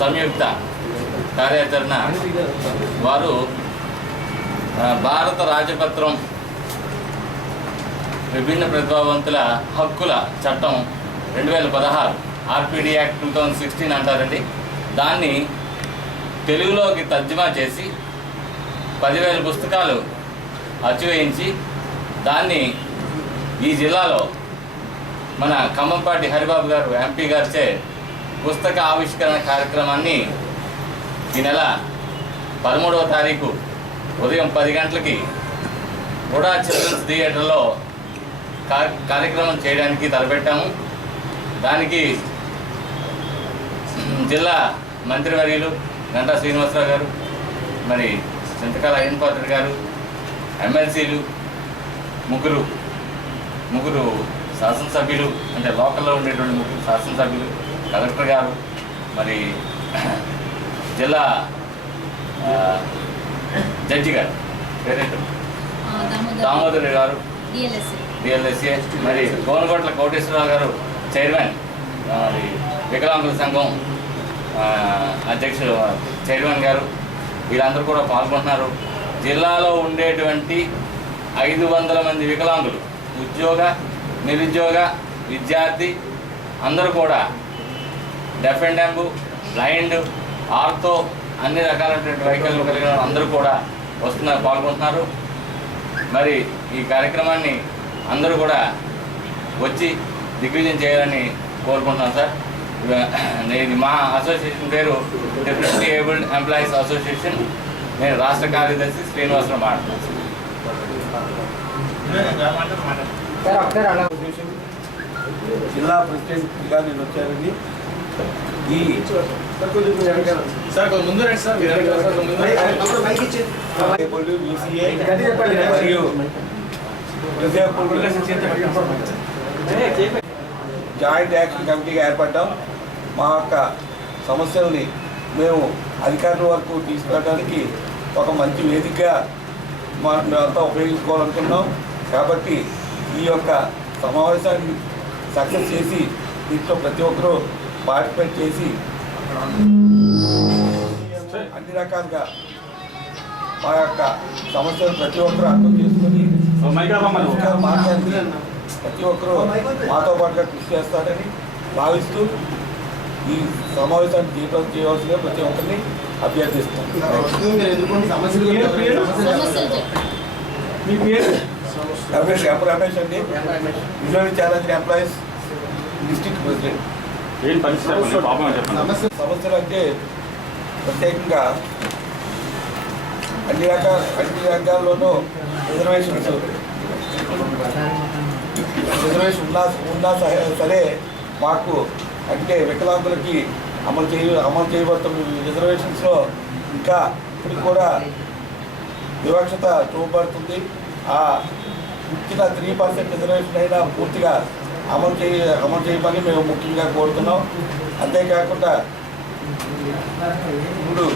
సంయుక్త కార్యాచరణ వారు భారత రాజపత్రం విభిన్న ప్రతిభావంతుల హక్కుల చట్టం 2016 ఆర్పిడి యాక్ట్ 2016 అంటారండి. దాన్ని తెలుగులోకి తర్జుమా చేసి 10,000 పుస్తకాలు అచ్చువేయించి దాన్ని ఈ జిల్లాలో మన ఖమ్మంపాటి హరిబాబు గారు ఎంపీ గారిచే పుస్తక ఆవిష్కరణ కార్యక్రమాన్ని ఈ నెల 13వ తారీఖు ఉదయం 10 గంటలకి కూడా చిల్డ్రన్స్ థియేటర్లో కార్యక్రమం చేయడానికి తలపెట్టాము. దానికి జిల్లా మంత్రివర్యులు గంటా శ్రీనివాసరావు గారు, మరి చింతకాల అయ్యన్ పాత్రుడు గారు, ఎమ్మెల్సీలు ముగ్గురు శాసనసభ్యులు, అంటే లోకల్లో ఉండేటువంటి ముగ్గురు శాసనసభ్యులు, కలెక్టర్ గారు, మరి జిల్లా జడ్జి గారు పేరేంటి దామోదర్ గారు డిఎల్ఎస్ఏ, మరి గోనగొట్ల కోటేశ్వరరావు గారు చైర్మన్, మరి వికలాంగుల సంఘం అధ్యక్షుడు చైర్మన్ గారు, వీళ్ళందరూ కూడా పాల్గొంటున్నారు. జిల్లాలో ఉండేటువంటి 500 మంది వికలాంగులు, ఉద్యోగ నిరుద్యోగ విద్యార్థి అందరూ కూడా, డెఫ్ అండ్ డెంబ్, బ్లైండ్, ఆర్తో అన్ని రకాలైనటువంటి వైకల్యం కలిగిన అందరూ కూడా పాల్గొంటున్నారు. మరి ఈ కార్యక్రమాన్ని అందరూ కూడా వచ్చి దిగ్విజయం చేయాలని కోరుకుంటున్నాను సార్. నేను మా అసోసియేషన్ పేరు డిఫరెంట్లీ ఏబుల్డ్ ఎంప్లాయీస్ అసోసియేషన్. నేను రాష్ట్ర కార్యదర్శి శ్రీనివాసరావు మాట్లాడుతున్నాను. జిల్లా ప్రెసిడెంట్గా నేను వచ్చానండి. ఈ జాయింట్ యాక్షన్ కమిటీగా ఏర్పడ్డాం. మా యొక్క సమస్యల్ని మేము అధికారుల వరకు తీసుకెళ్ళడానికి ఒక మంచి వేదికగా మేమంతా ఉపయోగించుకోవాలనుకున్నాం. కాబట్టి ఈ యొక్క సమావేశాన్ని సక్సెస్ చేసి దీంట్లో ప్రతి ఒక్కరూ పార్టిసిపేట్ చేసి అన్ని రకాలుగా మా యొక్క సమస్యలు ప్రతి ఒక్కరూ అర్థం చేసుకొని మాట్లాడి ప్రతి ఒక్కరూ మాతో పాటుగా కృషి చేస్తారని భావిస్తూ ఈ సమావేశాన్ని దీపం చేయవలసిందిగా ప్రతి ఒక్కరిని అభ్యర్థిస్తాం. రమేష్ అండి, visual challenge employees district president. సమస్యలు అంటే ప్రత్యేకంగా అన్ని రంగాల్లోనూ రిజర్వేషన్ ఉన్నా సరే మాకు అంటే వికలాంగులకి అమలు చేయబడుతున్న రిజర్వేషన్స్లో ఇంకా ఇప్పటికి కూడా వివక్షత చూపబడుతుంది. ఆ ఇచ్చిన 3% రిజర్వేషన్ అయినా పూర్తిగా అమలు చేయమని మేము ముఖ్యంగా కోరుతున్నాం. అంతేకాకుండా ఇప్పుడు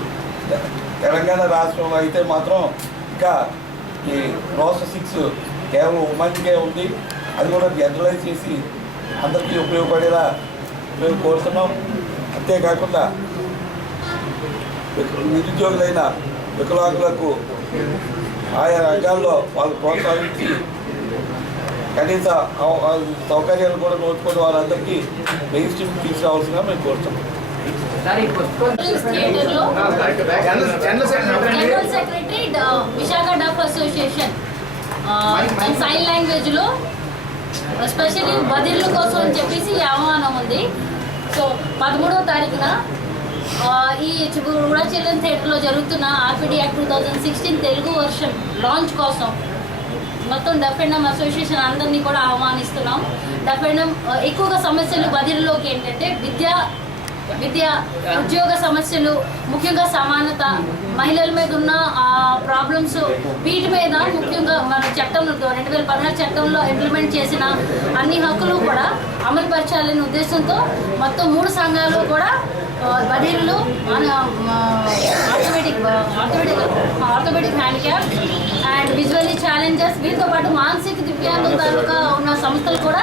తెలంగాణ రాష్ట్రంలో అయితే మాత్రం ఇంకా ఈ ప్రాసెస్ 6 కేవలం ఉమెన్కే ఉంది. అది కూడా జనరలైజ్ చేసి అందరికీ ఉపయోగపడేలా మేము కోరుతున్నాం. అంతేకాకుండా నిరుద్యోగులైన వికలాంగులకు ఆయా రంగాల్లో వాళ్ళు ప్రోత్సహించి కనీస సౌకర్యాలు కూడా నోచుకుని వాళ్ళందరికీ మెయిన్ స్ట్రీమ్ తీసుకురావాల్సిందిగా మేము కోరుతున్నాం. General secretary Visakha deaf association sign language లో స్పెషల్లీ బదిర్ల కోసం అని చెప్పేసి ఆహ్వానం ఉంది. సో 13వ తారీఖున ఈ కూడా చిల్డ్రన్ థియేటర్లో జరుగుతున్న RPD act 2016 Telugu version launch కోసం మొత్తం డఫ్ అండ్ డమ్ అసోసియేషన్ అందరినీ కూడా ఆహ్వానిస్తున్నాం. డఫ్ అండ్ డమ్ ఎక్కువగా సమస్యలు బదిలీలోకి ఏంటంటే విద్య ఉద్యోగ సమస్యలు, ముఖ్యంగా సమానత, మహిళల మీద ఉన్న ప్రాబ్లమ్స్, వీటి మీద ముఖ్యంగా మన చట్టం 2016 చట్టంలో ఇంప్లిమెంట్ చేసిన అన్ని హక్కులు కూడా అమలుపరచాలనే ఉద్దేశంతో మొత్తం 3 సంఘాలు కూడా బదిలీలు, orthopaedic handicap and visually challenges, వీటితో పాటు మానసిక దివ్యాంగుల తాలూకా ఉన్న సంస్థలు కూడా